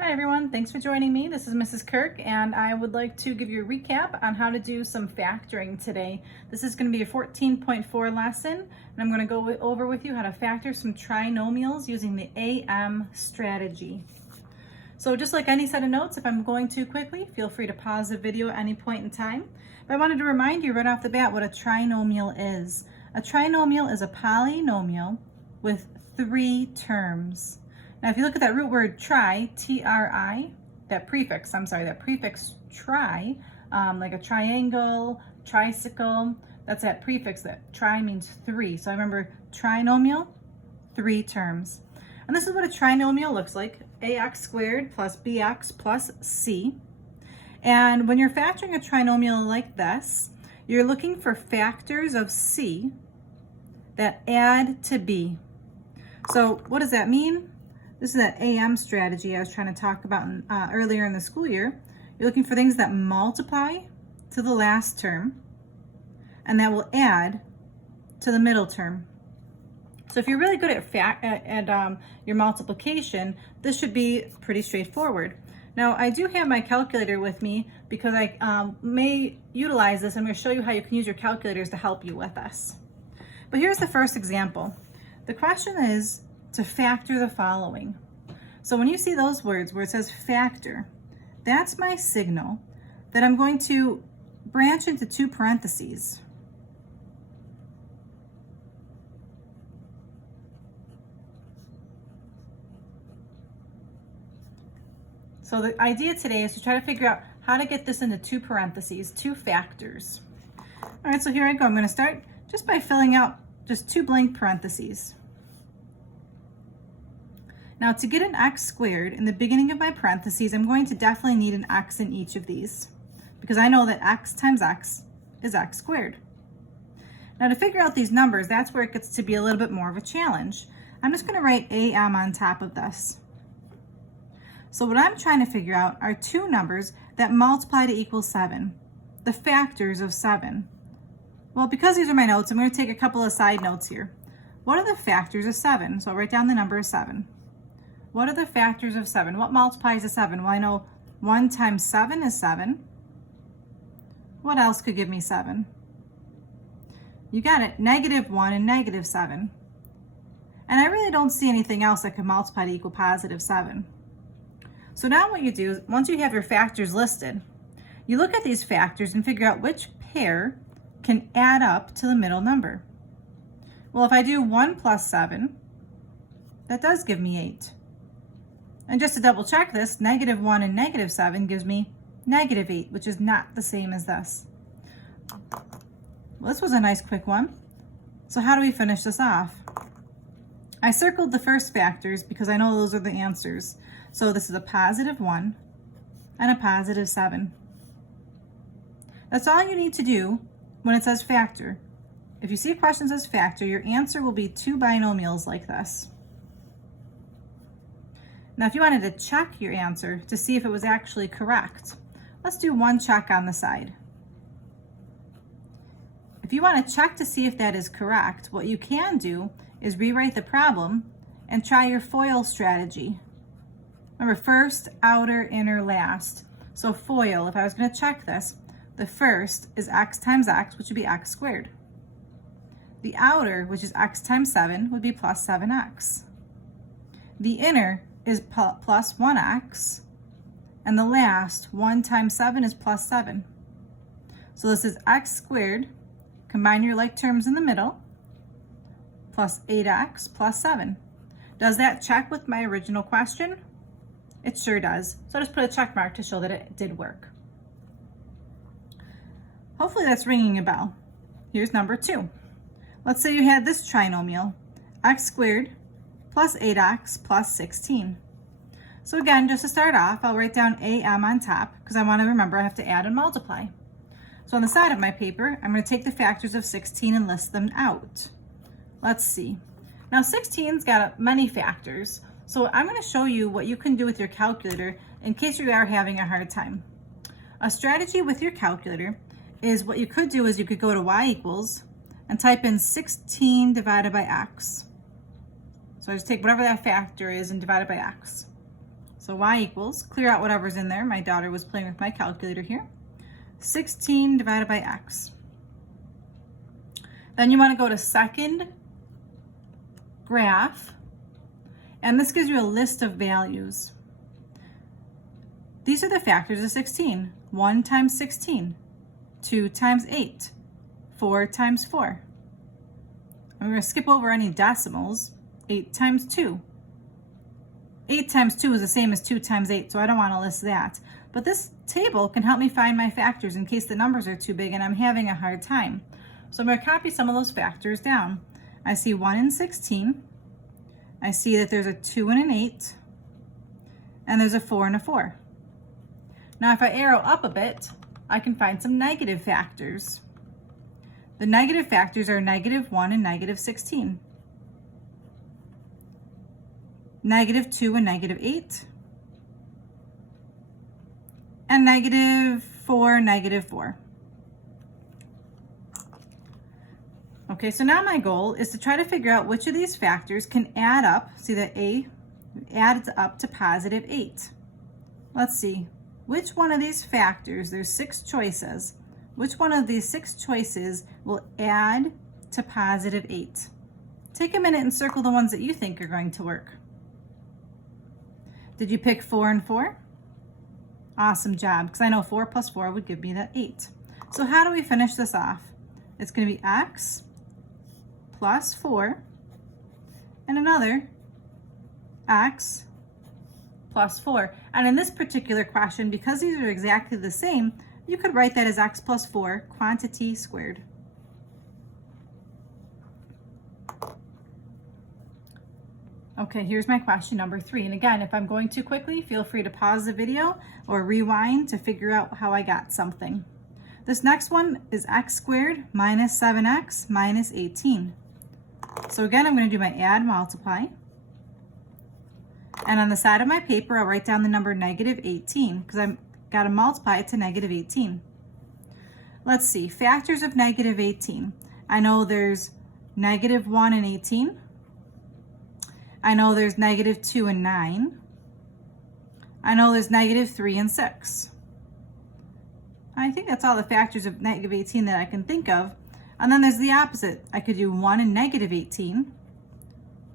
Hi everyone, thanks for joining me. This is Mrs. Kirk and I would like to give you a recap on how to do some factoring today. This is going to be a 14.4 lesson and I'm going to go over with you how to factor some trinomials using the AM strategy. So just like any set of notes, if I'm going too quickly, feel free to pause the video at any point in time. But I wanted to remind you right off the bat what a trinomial is. A trinomial is a polynomial with three terms. Now, if you look at that root word tri, T-R-I, that prefix tri, like a triangle, tricycle, that's that prefix, that tri means three. So I remember trinomial, three terms. And this is what a trinomial looks like, ax squared plus bx plus c. And when you're factoring a trinomial like this, you're looking for factors of c that add to b. So what does that mean? This is that AM strategy I was trying to talk about earlier in the school year. You're looking for things that multiply to the last term and that will add to the middle term. So if you're really good at your multiplication, this should be pretty straightforward. Now, I do have my calculator with me because I may utilize this. I'm going to show you how you can use your calculators to help you with this. But here's the first example. The question is to factor the following. So when you see those words where it says factor, that's my signal that I'm going to branch into two parentheses. So the idea today is to try to figure out how to get this into two parentheses, two factors. All right, so here I go. I'm going to start just by filling out just two blank parentheses. Now, to get an x squared in the beginning of my parentheses, I'm going to definitely need an x in each of these because I know that x times x is x squared. Now, to figure out these numbers, that's where it gets to be a little bit more of a challenge. I'm just going to write AM on top of this. So what I'm trying to figure out are two numbers that multiply to equal 7, the factors of 7. Well, because these are my notes, I'm going to take a couple of side notes here. What are the factors of 7? So I'll write down the number 7. What are the factors of 7? What multiplies to 7? Well, I know 1 times 7 is 7. What else could give me 7? You got it, -1 and -7. And I really don't see anything else that could multiply to equal positive 7. So now what you do is, once you have your factors listed, you look at these factors and figure out which pair can add up to the middle number. Well, if I do 1 plus 7, that does give me 8. And just to double check this, -1 and -7 gives me -8, which is not the same as this. Well, this was a nice quick one. So how do we finish this off? I circled the first factors because I know those are the answers. So this is a +1 and a +7. That's all you need to do when it says factor. If you see a question that says factor, your answer will be two binomials like this. Now, if you wanted to check your answer to see if it was actually correct, let's do one check on the side. If you want to check to see if that is correct, what you can do is rewrite the problem and try your FOIL strategy. Remember, first, outer, inner, last. So FOIL, if I was going to check this, the first is x times x, which would be x squared. The outer, which is x times 7, would be plus 7x. The inner is plus 1x. And the last, 1 times 7, is plus 7. So this is x squared. Combine your like terms in the middle, plus 8x plus 7. Does that check with my original question? It sure does. So I just put a check mark to show that it did work. Hopefully that's ringing a bell. Here's number 2. Let's say you had this trinomial, x squared plus 8x plus 16. So again, just to start off, I'll write down AM on top because I want to remember I have to add and multiply. So on the side of my paper, I'm going to take the factors of 16 and list them out. Let's see. Now 16's got many factors, so I'm going to show you what you can do with your calculator in case you are having a hard time. A strategy with your calculator is what you could do is you could go to y equals and type in 16 divided by x. So I just take whatever that factor is and divide it by x. So y equals, clear out whatever's in there. My daughter was playing with my calculator here. 16 divided by x. Then you want to go to second graph, and this gives you a list of values. These are the factors of 16. 1 times 16, 2 times 8, 4 times 4. And we're going to skip over any decimals. 8 times 2. 8 times 2 is the same as 2 times 8, so I don't want to list that. But this table can help me find my factors in case the numbers are too big and I'm having a hard time. So I'm going to copy some of those factors down. I see 1 and 16. I see that there's a 2 and an 8. And there's a 4 and a 4. Now if I arrow up a bit, I can find some negative factors. The negative factors are -1 and -16. -2 and -8. And -4, -4. Okay, so now my goal is to try to figure out which of these factors can add up. See that A adds up to +8. Let's see. Which one of these factors, there's 6 choices, which one of these 6 choices will add to +8? Take a minute and circle the ones that you think are going to work. Did you pick 4 and 4? Awesome job, because I know 4 plus 4 would give me that 8. So how do we finish this off? It's going to be x plus 4 and another x plus 4. And in this particular question, because these are exactly the same, you could write that as x plus 4 quantity squared. Okay, here's my question number 3. And again, if I'm going too quickly, feel free to pause the video or rewind to figure out how I got something. This next one is x squared minus 7x minus 18. So again, I'm going to do my add multiply. And on the side of my paper, I'll write down the number -18 because I've got to multiply it to -18. Let's see, factors of -18. I know there's -1 and 18. I know there's -2 and 9. I know there's -3 and 6. I think that's all the factors of -18 that I can think of. And then there's the opposite. I could do 1 and -18,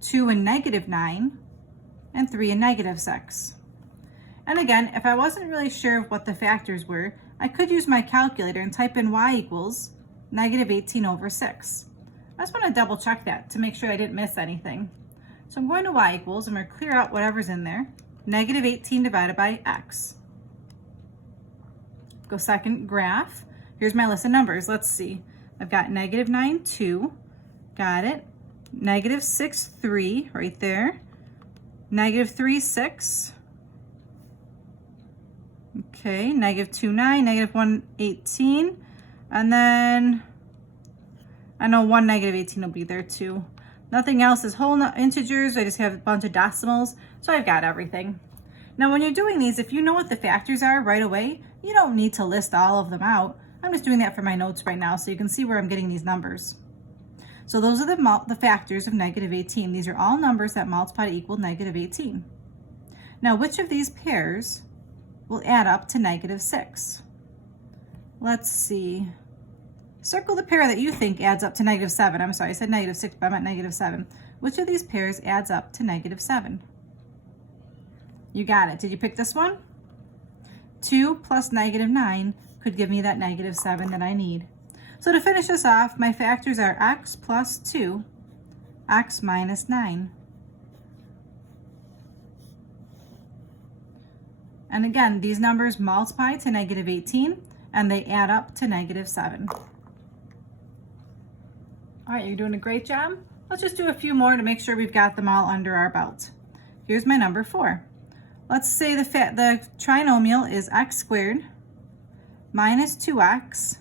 2 and -9, and 3 and -6. And again, if I wasn't really sure of what the factors were, I could use my calculator and type in y equals -18 over 6. I just want to double check that to make sure I didn't miss anything. So I'm going to y equals, I'm going to clear out whatever's in there, -18 divided by x. Go second graph. Here's my list of numbers. Let's see. I've got -9, 2. Got it. -6, 3 right there. -3, 6. Okay, -2, 9, -1, 18. And then I know 1 -18 will be there too. Nothing else is whole integers. I just have a bunch of decimals. So I've got everything. Now when you're doing these, if you know what the factors are right away, you don't need to list all of them out. I'm just doing that for my notes right now so you can see where I'm getting these numbers. So those are the factors of -18. These are all numbers that multiply to equal -18. Now which of these pairs will add up to -6? Let's see. Circle the pair that you think adds up to -7. I'm sorry, I said -6, but I meant -7. Which of these pairs adds up to -7? You got it. Did you pick this one? 2 plus -9 could give me that -7 that I need. So to finish this off, my factors are x plus 2, x minus 9. And again, these numbers multiply to -18 and they add up to -7. All right, you're doing a great job. Let's just do a few more to make sure we've got them all under our belt. Here's my number 4. Let's say the trinomial is x squared minus 2x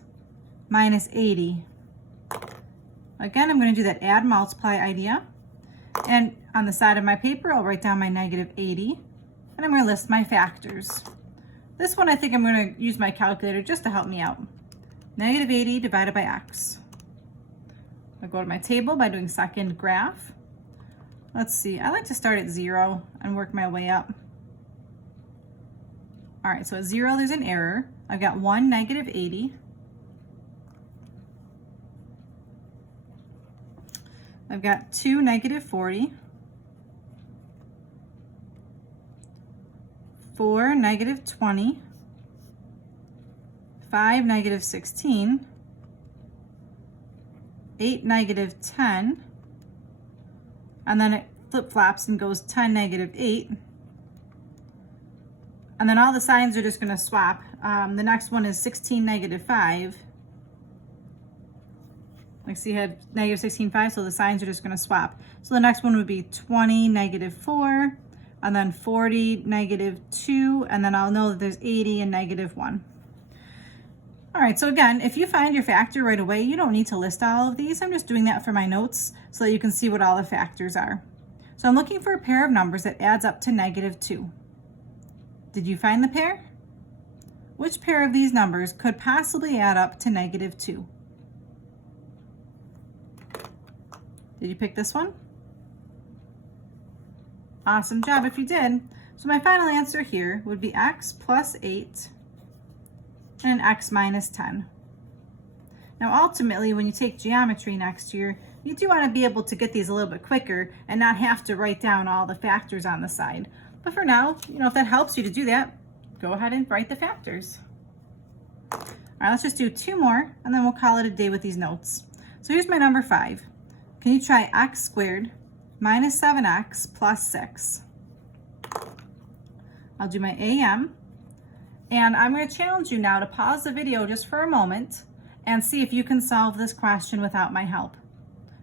minus 80. Again, I'm going to do that add multiply idea. And on the side of my paper, I'll write down my -80. And I'm going to list my factors. This one, I think I'm going to use my calculator just to help me out. -80 divided by x. I'll go to my table by doing second graph. Let's see, I like to start at 0 and work my way up. All right, so at 0, there's an error. I've got 1, negative 80. I've got 2, negative 40. 4, negative 20. 5, negative 16. 8, negative 10. And then it flip-flops and goes 10, negative 8. And then all the signs are just going to swap. The next one is 16, negative 5. Like, see, you had negative 16, 5, so the signs are just going to swap. So the next one would be 20, negative 4, and then 40, negative 2, and then I'll know that there's 80 and negative 1. All right, so again, if you find your factor right away, you don't need to list all of these. I'm just doing that for my notes so that you can see what all the factors are. So I'm looking for a pair of numbers that adds up to negative 2. Did you find the pair? Which pair of these numbers could possibly add up to negative 2? Did you pick this one? Awesome job if you did. So my final answer here would be x plus 8 and x minus 10. Now ultimately, when you take geometry next year, you do want to be able to get these a little bit quicker and not have to write down all the factors on the side. But for now, if that helps you to do that, go ahead and write the factors. All right, let's just do 2 more and then we'll call it a day with these notes. So here's my number 5. Can you try x squared minus 7x plus 6? I'll do my AM. And I'm going to challenge you now to pause the video just for a moment and see if you can solve this question without my help.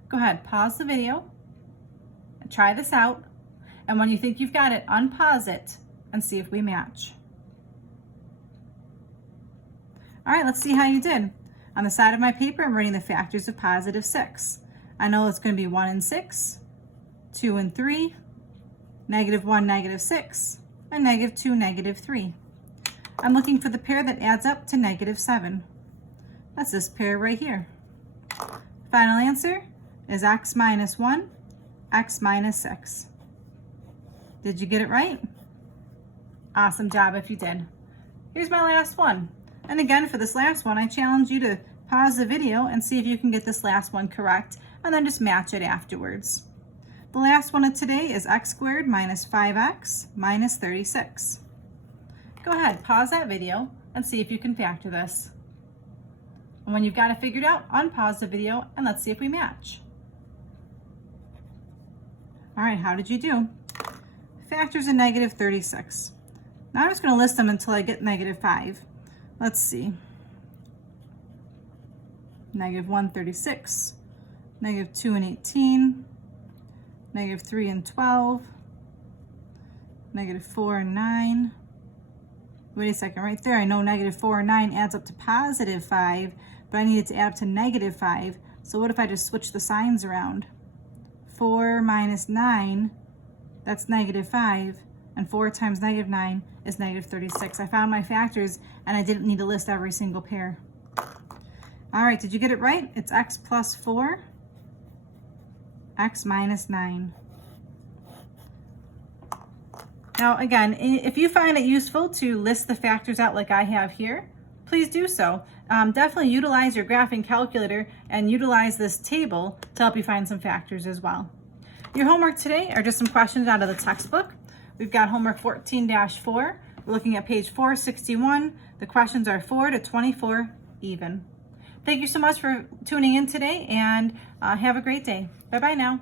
Go ahead, pause the video, and try this out, and when you think you've got it, unpause it and see if we match. All right, let's see how you did. On the side of my paper, I'm writing the factors of positive 6. I know it's going to be 1 and 6, 2 and 3, negative 1, negative 6, and negative 2, negative 3. I'm looking for the pair that adds up to negative 7. That's this pair right here. Final answer is x minus 1, x minus 6. Did you get it right? Awesome job if you did. Here's my last one. And again, for this last one, I challenge you to pause the video and see if you can get this last one correct, and then just match it afterwards. The last one of today is x squared minus 5x minus 36. Go ahead, pause that video and see if you can factor this. And when you've got it figured out, unpause the video and let's see if we match. All right, how did you do? Factors of negative 36. Now I'm just going to list them until I get negative 5. Let's see. Negative 136, negative 2 and 18, negative 3 and 12, negative 4 and 9. Wait a second, right there, I know negative 4 and 9 adds up to positive 5, but I need it to add up to negative 5. So what if I just switch the signs around? 4 minus 9, that's negative 5, and 4 times negative 9 is negative 36. I found my factors, and I didn't need to list every single pair. All right, did you get it right? It's x plus 4, x minus 9. Now again, if you find it useful to list the factors out like I have here, please do so. Definitely utilize your graphing calculator and utilize this table to help you find some factors as well. Your homework today are just some questions out of the textbook. We've got homework 14-4. We're looking at page 461. The questions are 4 to 24 even. Thank you so much for tuning in today, and have a great day. Bye-bye now.